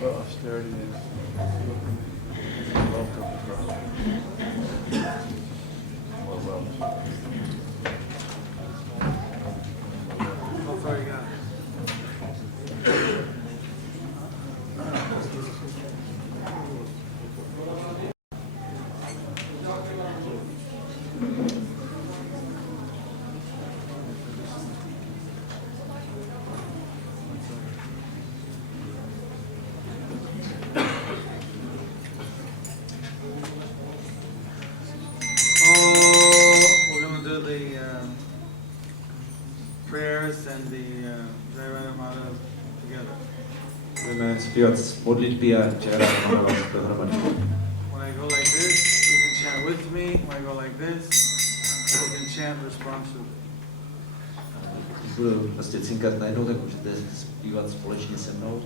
Well, austerity is wealth of the ground. More wealth. How far you got? We're going to do the prayers and the Jayapataka together. Budeme zpívat modlitby a Jayapataka dohromady. When I go like this, you can chant with me. When I go like this, you can chant responsively. Když budu prostě cinkat najednou, tak můžete zpívat společně se mnou.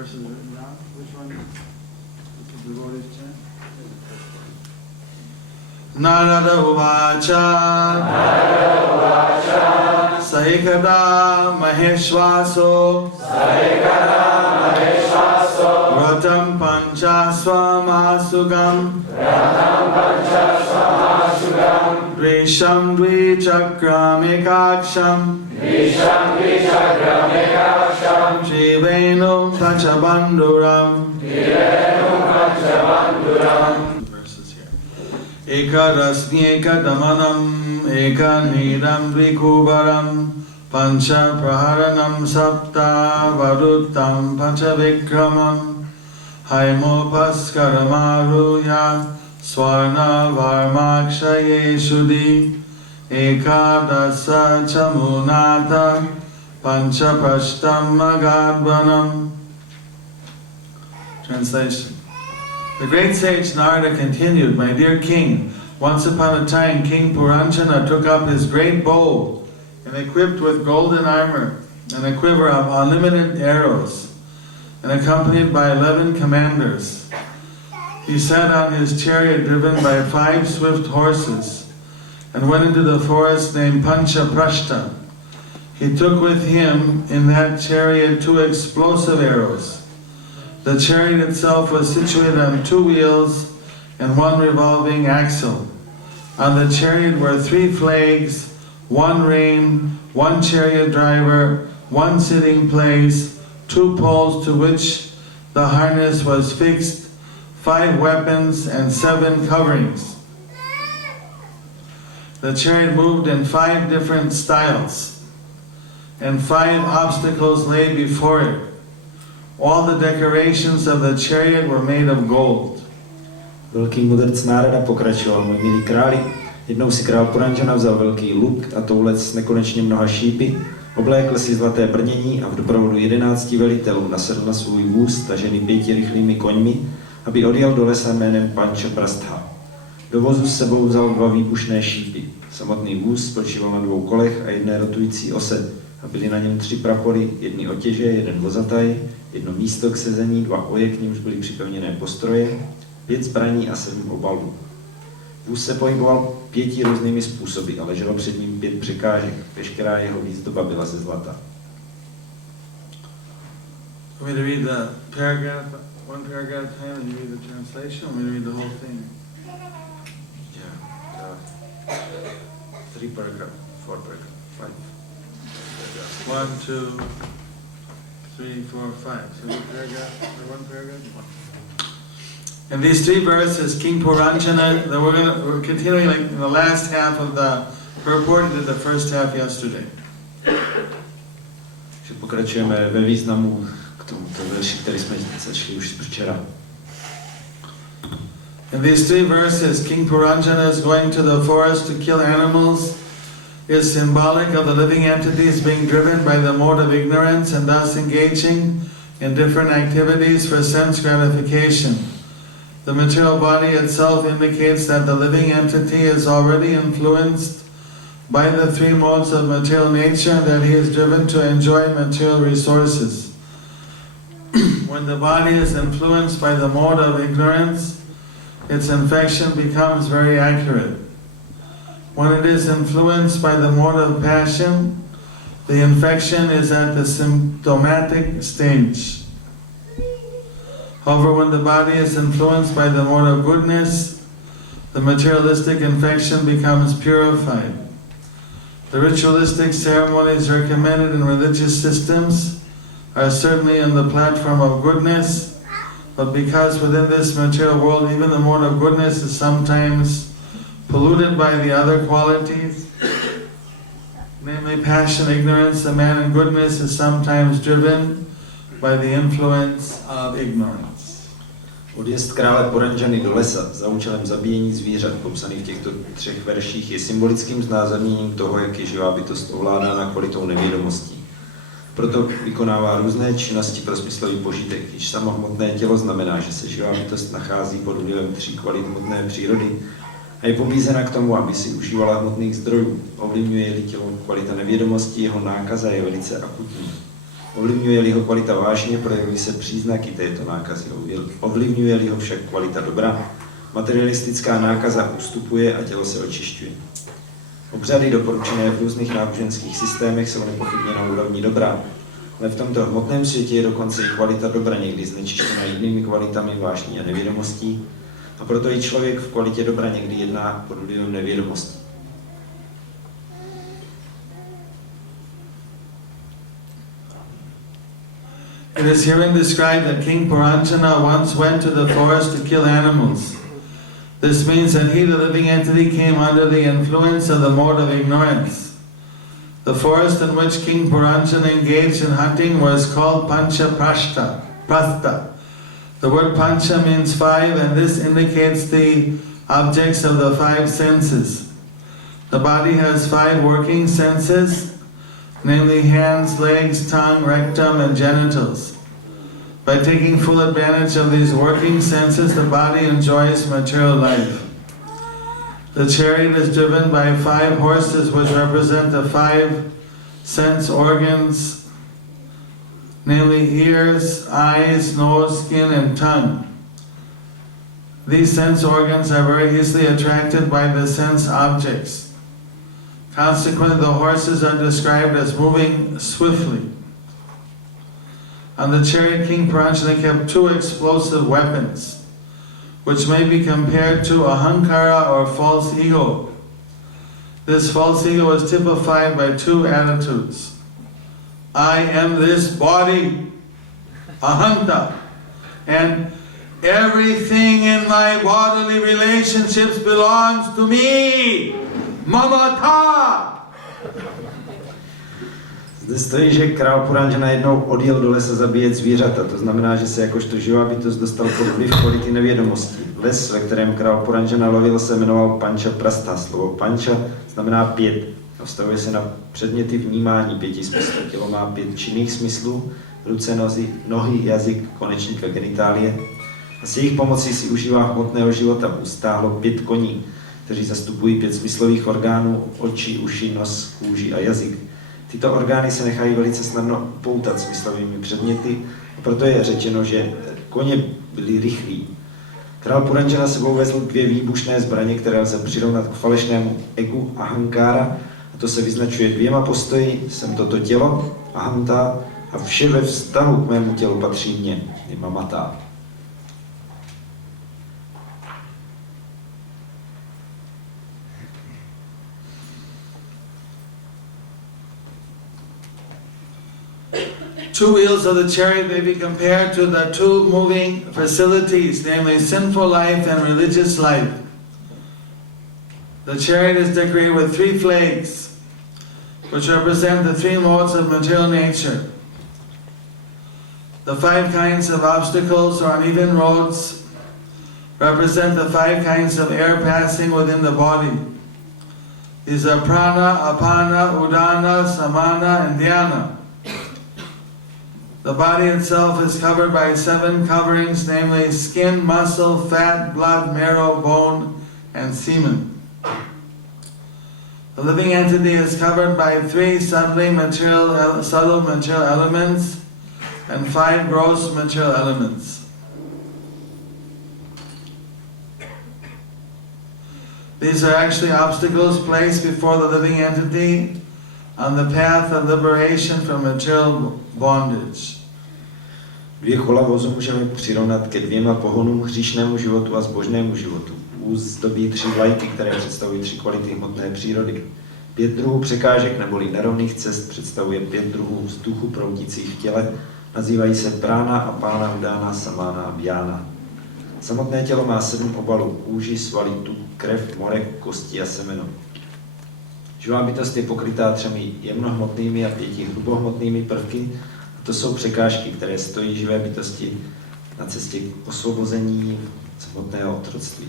verse is written down. Which one? The devotees chant. Narada Uvacha Saikada Maheshwaso Ratam Panchasvamasugam Drisham Dvichakramikaksham Jivenum Pachabandhuram verses here. Ekadasnyekadamanam Ekanidam Dvikuvaram Pancha Praharanam Sapta Varuttam Panchavikramam Haimopaskaramarudhya Swarna Varmakshaye Shuddhi Ekadasa Chamunata Panchapashtam Magadvanam. Translation. The great sage Narada continued, "My dear king, once upon a time King Puranjana took up his great bow and equipped with golden armor and a quiver of unlimited arrows and accompanied by 11 commanders. He sat on his chariot driven by 5 swift horses and went into the forest named Panchaprashta. He took with him in that chariot 2 explosive arrows. The chariot itself was situated on 2 wheels and 1 revolving axle. On the chariot were 3 flags, 1 rein, 1 chariot driver, 1 sitting place, 2 poles to which the harness was fixed, 5 weapons and 7 coverings. The chariot moved in 5 different styles, and 5 obstacles lay before it. All the decorations of the chariot were made of gold." Velký mudrc Nárada pokračoval: "Můj milý králi, jednou si král Puranjana vzal velký luk a toulec s nekonečně mnoha šípy, oblékl si zlaté brnění a v doprovodu 11 velitelů nasedl na svůj vůz tažený 5 rychlými koňmi, aby odjel do lesa jménem Panchaprastha. Do vozu s sebou vzal 2 výbušné šípy. Samotný vůz spočíval na 2 kolech a 1 rotující ose a byly na něm 3 prapory, 1 otěže, 1 vozataj, 1 místo k sezení, 2 oje, k nímž byly připevněné postroje, 5 zbraní a 7 obalů. Vůz se pohyboval 5 různými způsoby a leželo před ním 5 překážek. Veškerá jeho výzdoba byla ze zlata." Want me to read the paragraph, one paragraph at a time, and you read the translation, or want me to read the whole thing? Yeah, 3 paragraph, 4 paragraph, 5. 1, 2, 3, 4, 5. So what paragraph? Or one paragraph? In these 3 verses, King Puranjana, we're continuing like in the last half of the purport. We did the first half yesterday. Pokračujeme ve významu k tomuto verši, který jsme začali už včera. In these 3 verses, King Puranjana is going to the forest to kill animals, is symbolic of the living entities being driven by the mode of ignorance and thus engaging in different activities for sense gratification. The material body itself indicates that the living entity is already influenced by the 3 modes of material nature and that he is driven to enjoy material resources. When the body is influenced by the mode of ignorance, its infection becomes very accurate. When it is influenced by the mode of passion, the infection is at the symptomatic stage. However, when the body is influenced by the mode of goodness, the materialistic infection becomes purified. The ritualistic ceremonies recommended in religious systems are certainly in the platform of goodness, but because within this material world even the mode of goodness is sometimes polluted by the other qualities, namely passion, ignorance, the man in goodness is sometimes driven by the influence of ignorance. Odjezd krále Puranjany do lesa za účelem zabíjení zvířat, popsaný v těchto 3 verších, je symbolickým znázorněním toho, jak je živá bytost ovládána kvalitou nevědomostí. Proto vykonává různé činnosti pro smyslový požitek, již samo hmotné tělo znamená, že se živá bytost nachází pod vlivem 3 kvalit hmotné přírody a je pobízena k tomu, aby si užívala hmotných zdrojů. Ovlivňuje-li tělo kvalita nevědomosti, jeho nákaza je velice akutní. Ovlivňuje-li ho kvalita vášně, projevují se příznaky této nákazy. Ovlivňuje-li ho však kvalita dobra, materialistická nákaza ustupuje a tělo se očišťuje. Obřady doporučené v různých náboženských systémech jsou nepochybně na úrovni dobra, ale v tomto hmotném světě je dokonce i kvalita dobra někdy znečištěna jinými kvalitami vášní a nevědomostí, a proto i člověk v kvalitě dobra někdy jedná pod vlivem nevědomosti. It is herein described that King Puranjana once went to the forest to kill animals. This means that he, the living entity, came under the influence of the mode of ignorance. The forest in which King Puranjana engaged in hunting was called Pancha Prastha. The word Pancha means five, and this indicates the objects of the five senses. The body has five working senses, namely hands, legs, tongue, rectum, and genitals. By taking full advantage of these working senses, the body enjoys material life. The chariot is driven by five horses, which represent the five sense organs, namely ears, eyes, nose, skin, and tongue. These sense organs are very easily attracted by the sense objects. Consequently, the horses are described as moving swiftly. On the chariot, King Puranjana kept two explosive weapons, which may be compared to ahankara or false ego. This false ego is typified by two attitudes. I am this body, ahanta, and everything in my bodily relationships belongs to me. Mamata! Zde stojí, že král Puranjana jednou odjel do lesa zabíjet zvířata. To znamená, že se jakožto živá bytost dostal pod vliv kvality nevědomosti. Les, ve kterém král Puranjana lovil, se jmenoval Pancha Prastha. Slovo Pancha znamená pět. Vztahuje se na předměty vnímání pěti smyslů. Tělo má pět činných smyslů, ruce, nohy, jazyk, konečník a genitálie. A s jejich pomocí si užívá hmotného života. Ustáhlo 5 koní, kteří zastupují 5 smyslových orgánů, oči, uši, nos, kůži a jazyk. Tyto orgány se nechají velice snadno poutat smyslovými předměty, a proto je řečeno, že koně byli rychlí. Král Puranjana sebou vezl 2 výbušné zbraně, které lze přirovnat k falešnému egu ahankára, a to se vyznačuje 2 postoji: jsem toto tělo, ahanta, a vše ve vztahu k mému tělu patří mně, je mamata. Two wheels of the chariot may be compared to the two moving facilities, namely sinful life and religious life. The chariot is decorated with 3 flags, which represent the 3 modes of material nature. The 5 kinds of obstacles or uneven roads represent the 5 kinds of air passing within the body. These are prana, apana, udana, samana, and dhyana. The body itself is covered by 7 coverings, namely skin, muscle, fat, blood, marrow, bone, and semen. The living entity is covered by 3 subtle material elements and 5 gross material elements. These are actually obstacles placed before the living entity on the path of liberation from material bondage. 2 kola vozu můžeme přirovnat ke 2 pohonům, hříšnému životu a zbožnému životu. Vůz zdobí 3 vlajky, které představují 3 kvality hmotné přírody. 5 druhů překážek neboli nerovných cest představuje 5 druhů vzduchu proutících v těle, nazývají se prána, apána, udána, samána a bjána. Samotné tělo má 7 obalů: kůži, svaly, tuk, krev, morek, kosti a semeno. Živá bytost je pokrytá 3 jemnohmotnými a 5 hrubohmotnými prvky, a to jsou překážky, které stojí živé bytosti na cestě k osvobození z hmotného otroctví.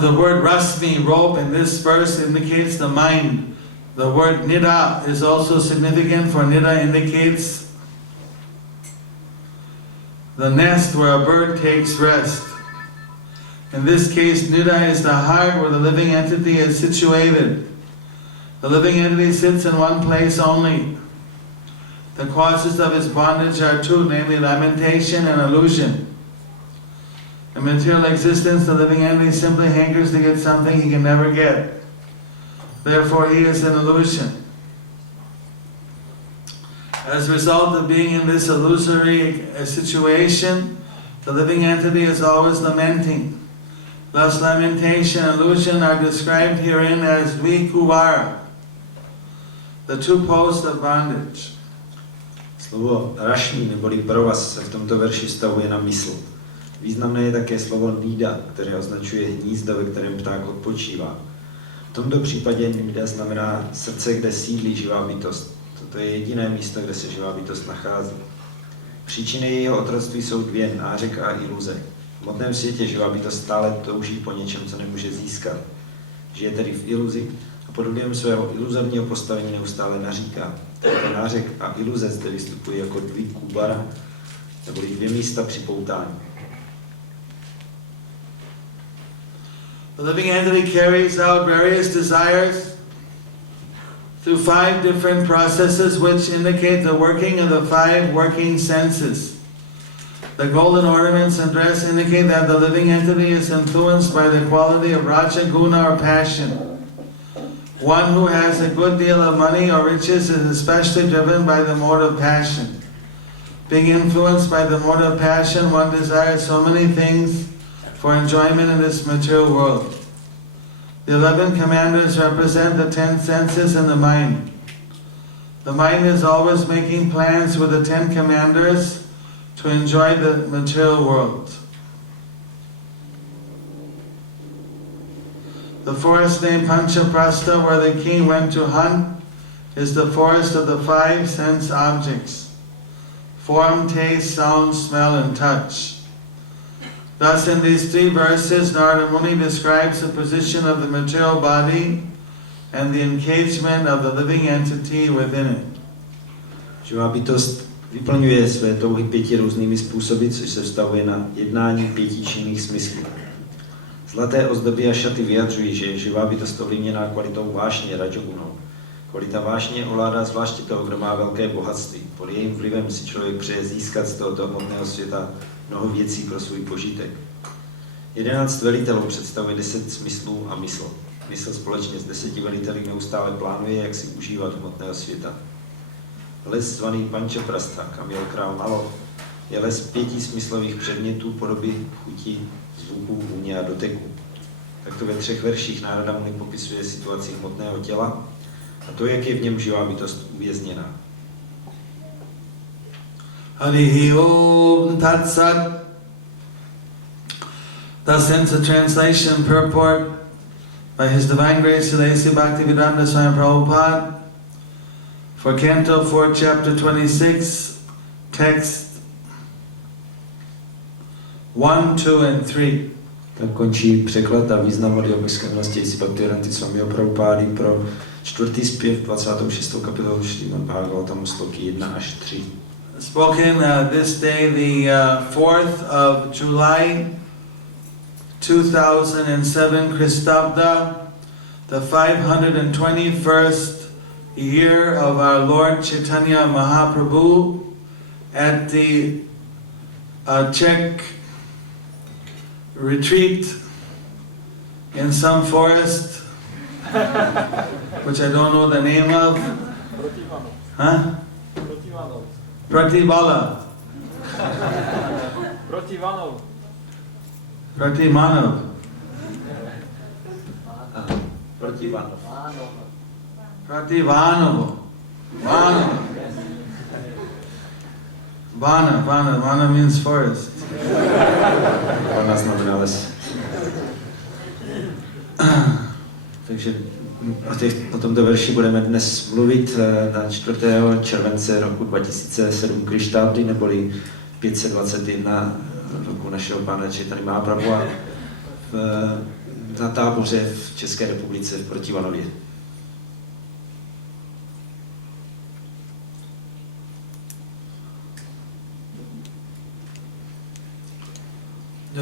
The word rasmi, rope, in this verse indicates the mind. The word nida is also significant, for nida indicates the nest where a bird takes rest. In this case, Nuda is the heart where the living entity is situated. The living entity sits in one place only. The causes of his bondage are two, namely lamentation and illusion. In material existence, the living entity simply hankers to get something he can never get. Therefore, he is an illusion. As a result of being in this illusory situation, the living entity is always lamenting. Thus, lamentation and illusion are described herein as dvikuvara, the two posts of bondage. Slovo rašmí neboli provaz se v tomto verši vztahuje na mysl. Významné je také slovo nida, které označuje hnízdo, ve kterém pták odpočívá. V tomto případě nida znamená srdce, kde sídlí živá bytost. Toto je jediné místo, kde se živá bytost nachází. Příčiny jejího otroctví jsou dvě, nářek a iluze. V hmotném světě živá bytost stále touží po něčem, co nemůže získat. Žije tedy v iluzi a pod vlivem svého iluzorního postavení neustále naříká. Tento nářek a iluze zde vystupují jako dvikubara, neboli dvě místa připoutání. The living entity carries out various desires through 5 different processes which indicate the working of the 5 working senses. The golden ornaments and dress indicate that the living entity is influenced by the quality of raja guna or passion. One who has a good deal of money or riches is especially driven by the mode of passion. Being influenced by the mode of passion, one desires so many things for enjoyment in this material world. The 11 commanders represent the 10 senses in the mind. The mind is always making plans with the 10 commanders to enjoy the material world. The forest named Panchaprastha, where the king went to hunt, is the forest of the 5 sense objects: form, taste, sound, smell, and touch. Thus, in these 3 verses, Narada Muni describes the position of the material body and the engagement of the living entity within it. Živá bytost vyplňuje své touhy 5 různými způsoby, což se vztahuje na jednání 5 činných smyslů. Zlaté ozdoby a šaty vyjadřují, že je živá bytost ovlivněná kvalitou vášně rajogunou. Kvalita vášně ovládá zvláště toho, kdo má velké bohatství. Pod jejím vlivem si člověk přeje získat z tohoto hmotného světa mnoho věcí pro svůj požitek. 11 velitelů představuje 10 smyslů a mysl. Mysl společně s 10 veliteli neustále plánuje, jak si užívat hmotného světa. Les zvaný Panchaprastha, kam jel král Nalo, je les 5 smyslových předmětů, podoby, chuti, zvuků, vůně a doteku. Takto ve 3 verších Narada Muni popisuje situaci hmotného těla a to, jak je v něm živá bytost uvězněná. Harihi Om Tat Sat. Thus ends the translation purport by His Divine Grace Jayapataka Swami Prabhupada for Canto 4, Chapter 26, text 1, 2, and 3. Tak končí překlad a význam od yogické milosti Jayapataka Swami Prabhupada pro 4. zpěv 26. kapitolu Srimad-bhagavatam sloky 1 až 3. Spoken this day, the 4th of July, 2007 Christabda, the 521st year of our Lord Chaitanya Mahaprabhu at the Czech retreat in some forest, which I don't know the name of. Huh? Protivanov. Protivanov. Protivanov. Protivanov. Protivanovo. Vana means forest. Vana znamená les. Takže o tomto verši budeme dnes mluvit na 4. července roku 2007 Krištáty, neboli 521 roku našeho pána Chaitanya Mahaprabhu na táboře v České republice v Protivanově.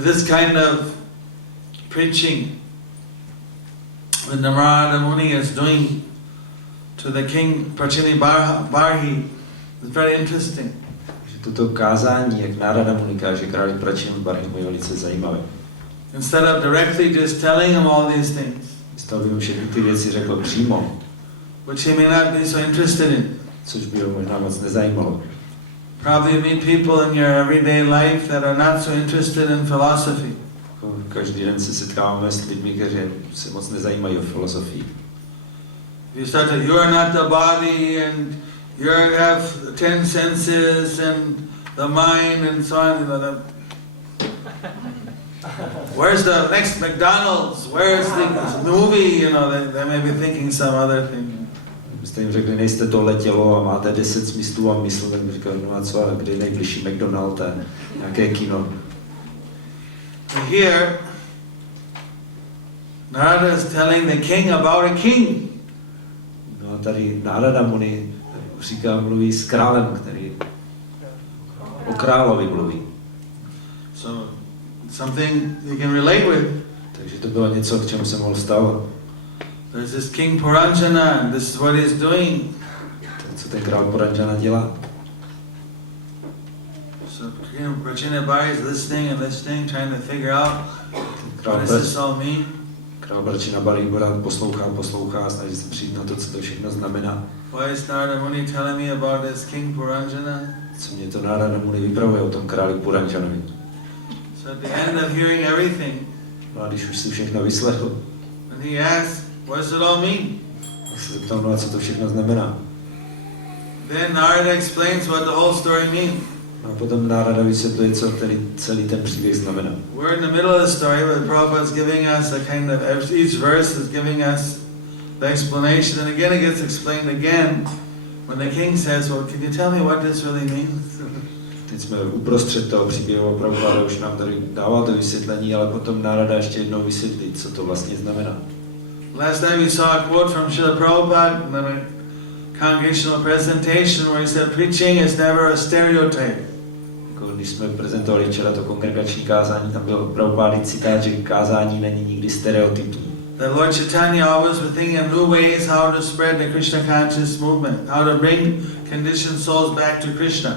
This kind of preaching that Narada Muni is doing to the king Prachini Barhi is very interesting. Toto kázání, jak Narada Muni káže králi Prachini Barhi, je velice zajímavé. Instead of directly just telling him all these things, Místo by mu všechny ty věci řekl přímo, which he may not be so interested in. což by ho možná moc nezajímalo. Probably meet people in your everyday life that are not so interested in philosophy. Každý den se setkáváme s lidmi, kteří se moc nezajímají o filozofii. You start to, you are not the body, and you have 10 senses and the mind and so on. Where's the next McDonald's? Where's the movie? You know, they may be thinking some other thing. Jste jim řekli, nejste tohle tělo a máte 10 smyslů a mysl, tak by říkal, no a co, ale kde je nejbližší McDonald's a nějaké kino. Here, Narada is telling the king about a king. No a tady Narada Muni říká, mluví s králem, který o královi mluví. So, something you can relate with. Takže to bylo něco, k čemu se mohl vstávat. There's this king Puranjana, and this is what he's doing. Co ten král Puranjana dělá? So, Prachini Barhi is listening and listening, trying to figure out what does this all mean. Král Prachini Barhi poslouchá a snaží se přijít na to, co to všechno znamená. Why is Narada Muni telling me about this king Puranjana? Co mě to Narada Muni vypravuje o tom králi Puranjanovi. So at the end of hearing everything, No a když už si všechno vyslechl, and he asked, what does it all mean? tak se zeptal, no a co to všechno znamená. Then Narada explains what the whole story means. No a potom Narada vysvětluje, co tedy celý ten příběh znamená. We're in the middle of the story, but Prabhupada is giving us a kind of, each verse is giving us the explanation, and again it gets explained again when the king says, well, can you tell me what this really means? Teď jsme uprostřed toho příběhu, Prabhupada už nám tady dává to vysvětlení, ale potom Narada ještě jednou vysvětlí, co to vlastně znamená. Last time we saw a quote from Srila Prabhupada in a congregational presentation where he said, preaching is never a stereotype. Když jsme prezentovali včera to kongregační kázání, tam byl Prabhupada citát, že kázání není nikdy stereotypní. That Lord Chaitanya always was thinking of new ways how to spread the Krishna conscious movement, how to bring conditioned souls back to Krishna.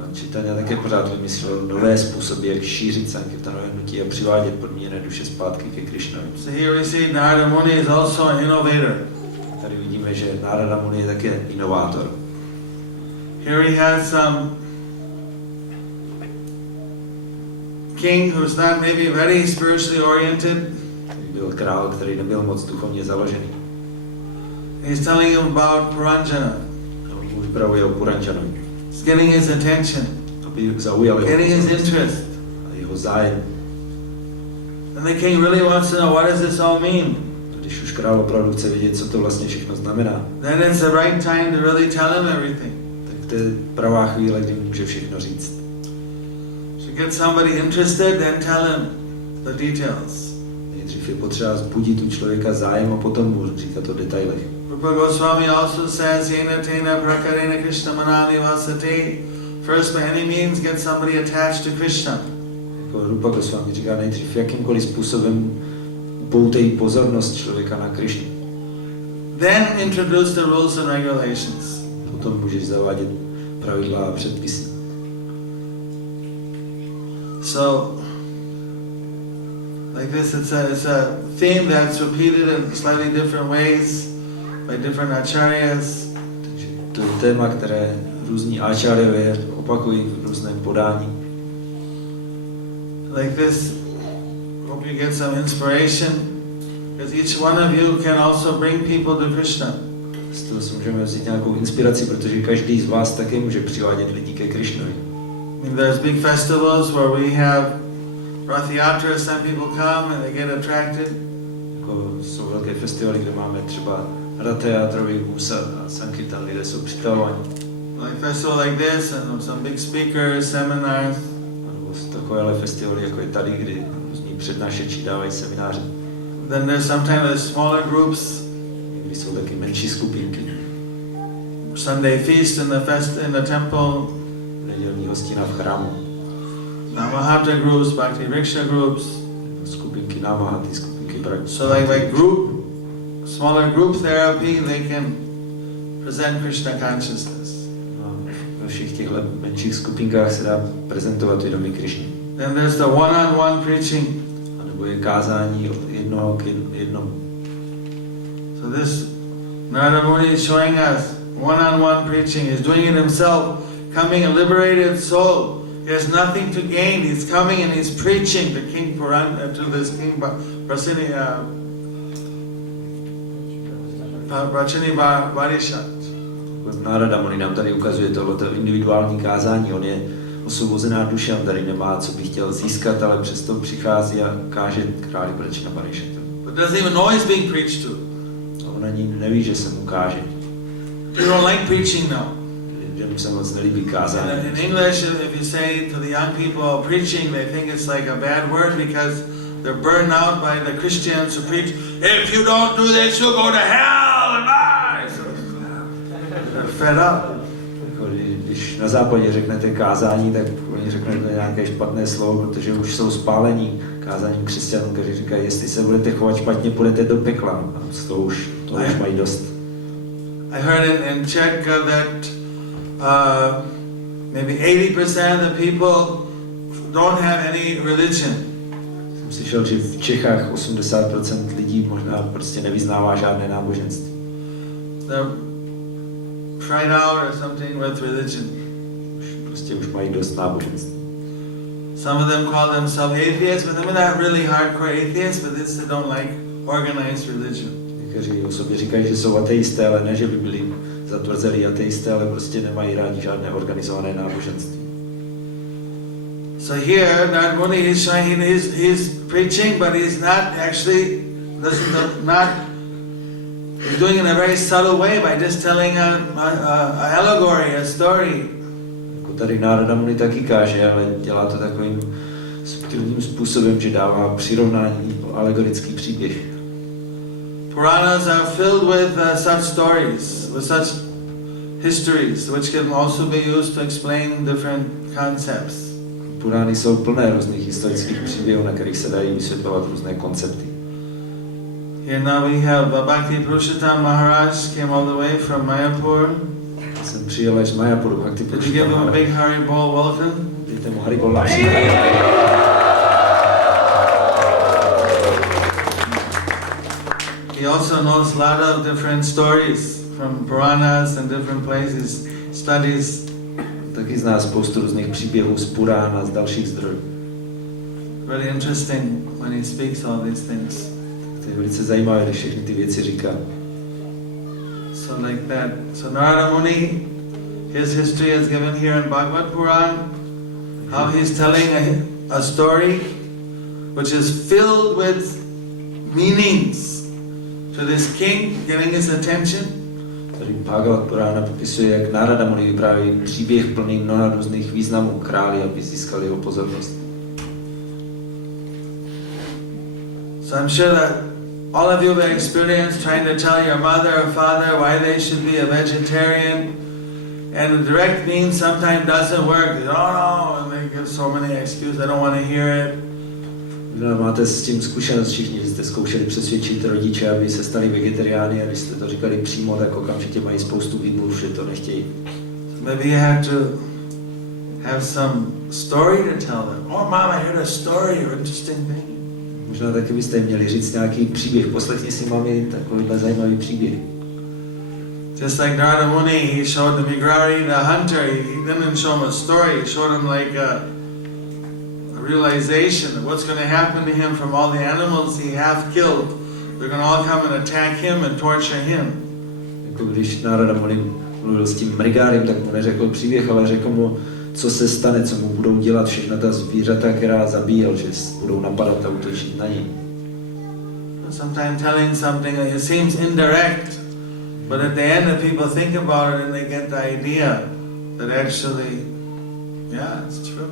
Pan Chaitanya také pořád vymyslel nové způsoby, jak šířit sankirtanové hnutí a přivádět podmíněné duše zpátky ke Krishnovi. So here we see Narada Muni is also an innovator. Tady vidíme, že Narada Muni je také inovátor. Here he has some king who's not maybe very spiritually oriented. Byl král, který nebyl moc duchovně založený. He's telling him about Puranjana. On mu vypravuje o Puranjanovi. He's getting his attention, Aby zaujal getting his jeho interest. a jeho zájem. And the king really wants to know, what does this all mean? Když už král opravdu chce vědět, co to vlastně všechno znamená, Then it's the right time to really tell him everything. tak to je pravá chvíle, kdy může všechno říct. So get somebody interested, then tell him the details. Nejdřív je potřeba vzbudit u člověka zájem a potom mu říkat o detailech. Rupa Goswami also says, Yena tena prakarena Krishna manani vasate. First, by any means, get somebody attached to Krishna. Jako Rupa Goswami říká, nejdřív jakýmkoliv způsobem upoutej pozornost člověka na Krishnu. Then introduce the rules and regulations. Potom můžeš zavádět pravidla a předpisy. So, like this, it's a theme that's repeated in slightly different ways by different acharyas. Takže to je téma, které různí áčáryové opakují v různém podání. Like this, hope you get some inspiration, because each one of you can also bring people to Krishna. Z toho si můžeme vzít nějakou inspiraci, protože každý z vás také může přivádět lidi ke Krishnovi. I mean, there's big festivals where we have Rath Yatra, some people come and they get attracted. Jako jsou velké festivaly, kde máme třeba Ratha Yatrový vůz a Sankirtan, lidé jsou přitahovaní. Like festival like this and some big speakers, seminars. Nebo jsou takovéhle festivaly, jako je tady, kdy různí přednášeči dávají semináře. Then there's sometimes smaller groups. Někdy jsou taky menší skupinky. Sunday feast in the temple. Nedělní hostina v chrámu. Hatta groups, Bhakti Riksha groups. Skupinky námáhat ty skupinky praktiků. So like smaller group therapy, they can present Krishna consciousness. Ve všech těchto menších skupinkách se dá prezentovat vědomí Krišny. Then there's the one-on-one preaching. A nebo je kázání od jednoho k jednomu. So this Narada Muni is showing us one-on-one preaching. He's doing it himself, coming a liberated soul. He has nothing to gain. He's coming and he's preaching to King Puran, to this King Prachini Varishat. Narada Muni nám tady ukazuje tohleto individuální kázání. On je osvobozená duše, on tady nemá, co by chtěl získat, ale přesto přichází a káže králi Prachina Varishatu. But doesn't even know he's being preached to. On ani neví, že se mu káže. You don't like preaching now. Že mu se moc nelíbí kázání. In English, if you say to the young people preaching, they think it's like a bad word because they're burned out by the Christians who preach, if you don't do this, you'll go to hell and die. So they're fed up. Když na západě řeknete kázání, tak oni řeknete nějaké špatné slovo, protože už jsou spálení kázáním křesťanů, kteří říkají, jestli se budete chovat špatně, půjdete do pekla. A to už mají dost. I heard in Czech that maybe 80% of the people don't have any religion. Jsem slyšel, že v Čechách 80% lidí možná prostě nevyznává žádné náboženství. They're tried out or something with religion. Prostě už mají dost náboženství. Some of them call themselves atheists, but they're not really hardcore atheists, but they don't like organized religion. Někteří o sobě říkají, že jsou ateisté, ale ne, že by byli zatvrzelí ateisté, ale prostě nemají rádi žádné organizované náboženství. So here, Narada Muni is showing he's preaching, but he's not actually he's doing it in a very subtle way by just telling a allegory, a story. Jako tady Narada Muni taky káže, ale dělá to takovým subtilním způsobem, že dává přirovnání, alegorický příběh. Puranas are filled with such stories, with such histories, which can also be used to explain different concepts. Purány jsou plné různých historických příběhů, na kterých se dají vysvětlovat různé koncepty. Here now we have Bhakti Purushottam Maharaj came all the way from Mayapur. Jsem přijel až z Mayapuru, Bhakti Did you give him a big Haribol welcome? Dejte mu Haribol. He also knows a lot of different stories from Puranas and different places, studies. Taky zná spoustu různých příběhů z Purán a z dalších zdrojů. Very interesting when he speaks all these things. To je velice zajímavé, když všechny ty věci říká. So like that. So Narada Muni, his history is given here in Bhagavad Puran. How he's telling a story which is filled with meanings to this king, getting his attention. Tady Bhagavad Purana popisuje, jak Narada Muni vypráví příběh plný mnoha různých významů králi, aby získali jeho pozornost. So I'm sure that all of you have experienced trying to tell your mother or father why they should be a vegetarian, and the direct means sometimes doesn't work. They, oh no, and they give so many excuses, I don't want to hear it. Máte s tím zkušenost všichni, že jste zkoušeli přesvědčit rodiče, aby se stali vegetariány, a když jste to říkali přímo, tak okamžitě mají spoustu výmluv, že to nechtějí. So maybe you have to have some story to tell them. Oh mom, I heard a story or interesting thing. Možná taky byste měli říct nějaký příběh. Poslechni si, mami, takovýhle zajímavý příběh. Just like Narada Muni, he showed the Vidyagati, the hunter, he didn't show him a story, he showed him like a realization of what's going to happen to him from all the animals he half killed. They're going to all come and attack him and torture him. Jako když Narada Muni mluvil s tím Mrigárem, tak mu neřekl příběh, ale řekl mu, co se stane, co mu budou dělat všechna ta zvířata, která zabíjel, že budou napadat a útočit na něj. Sometimes telling something that it seems indirect, but at the end the people think about it and they get the idea that actually, yeah, it's true.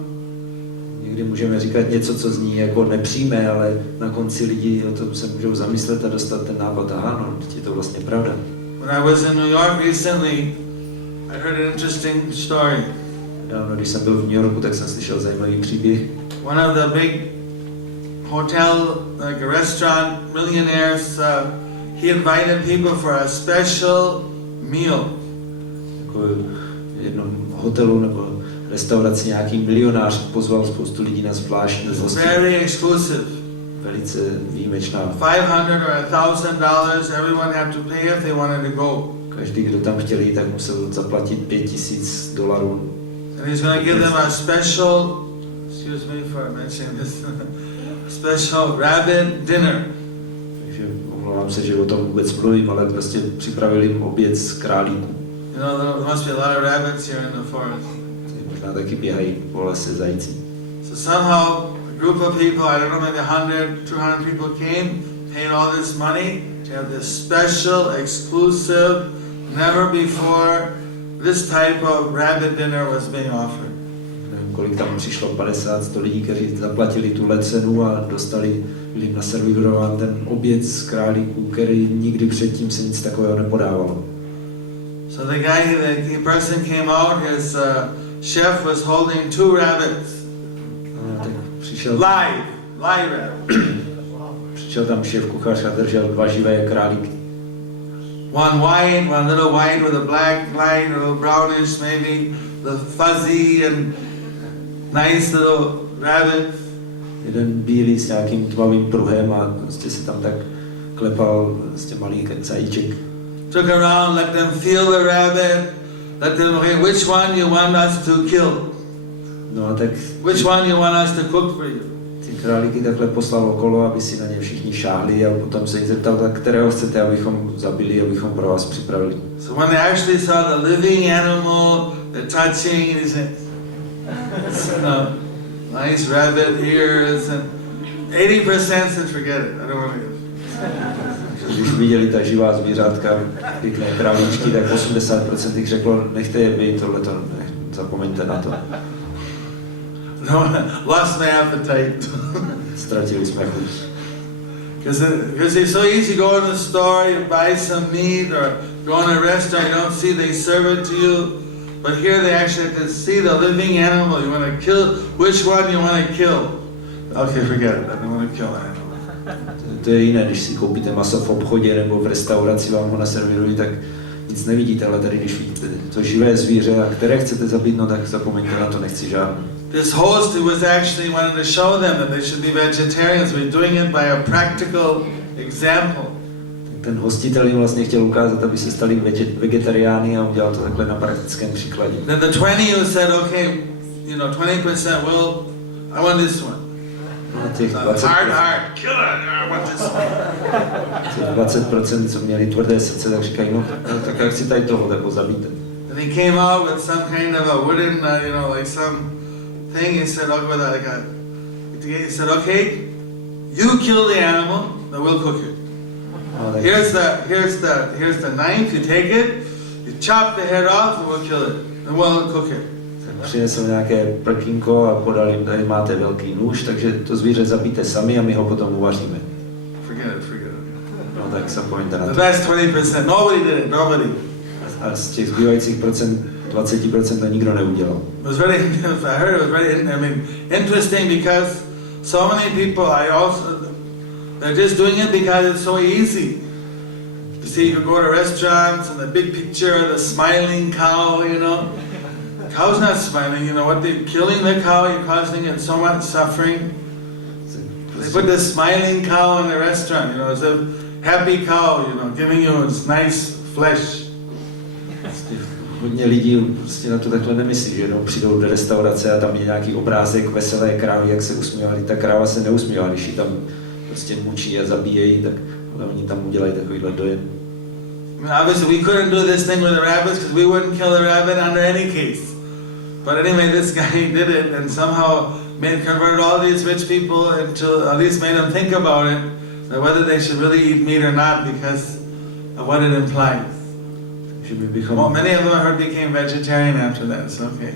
Někdy můžeme říkat něco, co zní jako nepřímé, ale na konci lidi o tom se můžou zamyslet a dostat ten nápad, aha, no, je to vlastně pravda. When I was in New York recently, I heard an interesting story. Dávno, když jsem byl v New Yorku, tak jsem slyšel zajímavý příběh. One of the big hotel, like a restaurant, millionaires, he invited people for a special meal. Jako v jednom hotelu nebo restauraci nějaký milionář pozval spoustu lidí na zvláštní hosty. Very exclusive. Velice výjimečná. $500 or $1,000, everyone had to pay if they wanted to go. Každý, kdo tam chtěl jít, tak musel zaplatit $5,000. And he's going to give them a special, excuse me for mentioning this, special rabbit dinner. Takže omlouvám se, že o tom vůbec mluvím, ale prostě připravili jim oběd z králíků. You know, there must be a lot of rabbits here in the forest. Možná taky běhají po lese zajíci. So somehow a group of people, I don't know, maybe 100, 200 people came, paid all this money to have this special, exclusive, never before this type of rabbit dinner was being offered. Nevím, kolik tam přišlo, 50-100 lidí, kteří zaplatili tuhle cenu a dostali, byl jim naservírován ten oběd z králíků, který nikdy předtím se nic takového nepodávalo. So the person came out, his chef was holding 2 rabbits. Tak přišel, Live rabbits. přišel tam šéf kuchař a držel 2 živé králíky. One little white with a black line, a little brownish maybe, the fuzzy and nice little rabbit. Jeden bílý s nějakým tmavým pruhem a prostě se tam tak klepal prostě malý zajíček. Took around, let them feel the rabbit, let them, okay, which one you want us to kill? No a tak Which one you want us to cook for you? ty králíky takhle poslal okolo, aby si na ně všichni šáhli a potom se jich zeptal, tak kterého chcete, abychom zabili, abychom pro vás připravili. So when they actually saw the living animal, the touching, they said, nice rabbit ears, and 80% said forget it, I don't want to eat it. Když viděli ta živá zvířátka, pěkné králíčky, tak 80% jich řeklo, nechte je být, tohleto, zapomeňte na to. No, lost my appetite. Ztratili jsme chuť. Because it's so easy to go in the store, you buy some meat, or go in a restaurant, you don't see they serve it to you. But here they actually have to see the living animal. You want to kill, which one you want to kill? Okay, forget it, I don't want to kill that animal. To je jiné, když si koupíte maso v obchodě nebo v restauraci, vám ho naservirují, tak nic nevidíte, ale tady, když vidíte to živé zvíře, a které chcete zabít, no tak zapomeňte na to, nechci žádný. This host was actually wanted to show them that they should be vegetarians. We're doing it by a practical example. Ten hostitel jim vlastně chtěl ukázat, aby se stali vegetariány a udělal to takhle na praktickém příkladě. Then the 20 who said, okay, 20% will, I want this one. No, těch 20%, Hard, kill it, I want this one. těch 20%, co měli tvrdé srdce, tak říkají, no tak jak si tady toho, tak ho zabijte. And he came out with some kind of a wooden, like some thing. He said, he said, okay, you kill the animal, then we'll cook it. No, tak, Here's the knife. You take it, you chop the head off, and we'll kill it, and we'll cook it. tak přinesl nějaké prkínko a podal jim, tady máte velký nůž, takže to zvíře zabijte sami a my ho potom uvaříme. Forget it. No tak zapomeňte na The to. last 20%, nobody did it, nobody. A z těch zbývajících 20% to nikdo neudělal. It was very, I heard it was very, interesting because so many people, they're just doing it because it's so easy. You see, you could go to restaurants and the big picture of the smiling cow, Cow's not smiling, what they're killing the cow, you're causing it so much suffering. They put the smiling cow in the restaurant, it's a happy cow, giving you its nice flesh. Hodně lidí prostě na to takhle nemyslí, že jenom přijdou do restaurace a tam je nějaký obrázek veselé krávy, jak se usmívali. Ta kráva se neusmívá, když ji tam prostě mučí a zabíjejí, tak ale oni tam udělají takovýhle dojem. Obviously we couldn't do this thing with the rabbits because we wouldn't kill the rabbit under any case. But anyway, this guy did it and somehow converted all these rich people into, at least made them think about it, that whether they should really eat meat or not because of what it implies. Well, many of them I heard became vegetarian after that, so okay.